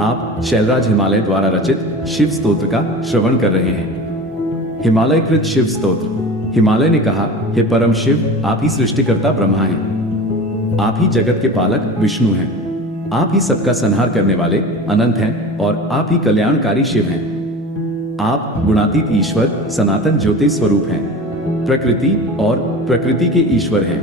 आप शैलराज हिमालय द्वारा रचित शिव स्तोत्र का श्रवण कर रहे हैं। हिमालय कृत शिव स्तोत्र। हिमालय ने कहा, हे परम शिव, आप ही सृष्टिकर्ता ब्रह्मा हैं। आप ही जगत के पालक विष्णु हैं। आप ही सबका संहार करने वाले अनंत हैं और आप ही कल्याणकारी शिव हैं। आप गुणातीत ईश्वर, सनातन ज्योति स्वरूप हैं। प्रकृति और प्रकृति के ईश्वर हैं।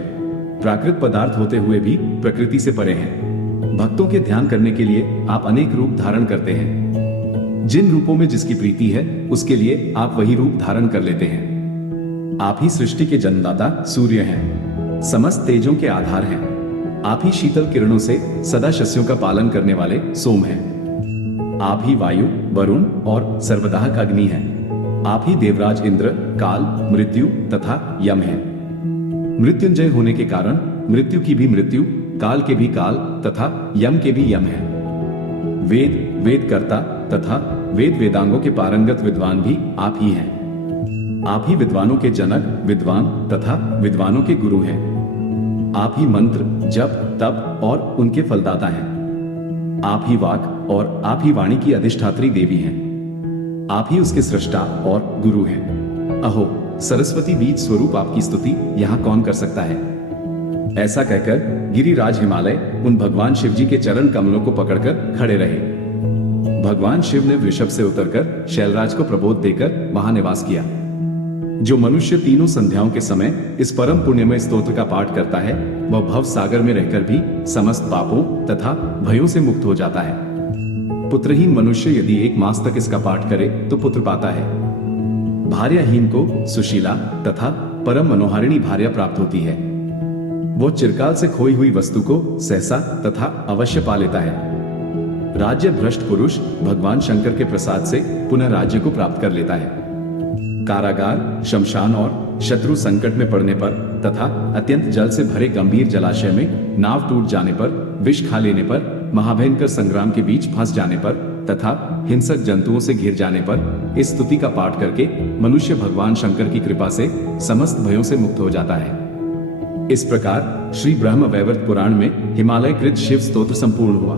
प्राकृत पदार्थ होते हुए भी प्रकृति से परे हैं। भक्तों के ध्यान करने के लिए आप अनेक रूप धारण करते हैं। जिन रूपों में जिसकी प्रीति है उसके लिए आप वही रूप धारण कर लेते हैं। आप ही सृष्टि के जन्मदाता सूर्य हैं। समस्त तेजों के आधार हैं। आप ही शीतल किरणों से सदा शस्यों का पालन करने वाले सोम हैं। आप ही वायु, वरुण और सर्वदाहक अग्नि हैं। आप ही देवराज इंद्र, काल, मृत्यु तथा यम हैं। मृत्युंजय होने के कारण मृत्यु की भी मृत्यु, काल के भी काल तथा यम के भी यम है। वेद वेदकर्ता तथा वेद वेदांगों के पारंगत विद्वान भी आप ही हैं। आप ही विद्वानों के जनक, विद्वान तथा विद्वानों के गुरु हैं। आप ही मंत्र, जप, तप और उनके फलदाता हैं। आप ही वाक और आप ही वाणी की अधिष्ठात्री देवी हैं। आप ही उसके सृष्टा और गुरु हैं। अहो, सरस्वती बीज स्वरूप आपकी स्तुति यहाँ कौन कर सकता है। ऐसा कहकर गिरिराज हिमालय उन भगवान शिव जी के चरण कमलों को पकड़कर खड़े रहे। भगवान शिव ने वृषभ से उतरकर शैलराज को प्रबोध देकर वहां निवास किया। जो मनुष्य तीनों संध्याओं के समय इस परम पुण्यमय स्तोत्र का पाठ करता है वह भव सागर में रहकर भी समस्त पापों तथा भयों से मुक्त हो जाता है। पुत्रहीन मनुष्य यदि 1 मास तक इसका पाठ करे तो पुत्र पाता है। भार्याहीन को सुशीला तथा परम मनोहारिणी भार्या प्राप्त होती है। वो चिरकाल से खोई हुई वस्तु को सहसा तथा अवश्य पा लेता है। राज्य भ्रष्ट पुरुष भगवान शंकर के प्रसाद से पुनः राज्य को प्राप्त कर लेता है। कारागार, शमशान और शत्रु संकट में पड़ने पर तथा अत्यंत जल से भरे गंभीर जलाशय में नाव टूट जाने पर, विष खा लेने पर, महाभयंकर संग्राम के बीच फंस जाने पर तथा हिंसक जंतुओं से घिर जाने पर इस स्तुति का पाठ करके मनुष्य भगवान शंकर की कृपा से समस्त भयों से मुक्त हो जाता है। इस प्रकार श्री ब्रह्म वैवर्त पुराण में हिमालय कृत शिव स्तोत्र संपूर्ण हुआ।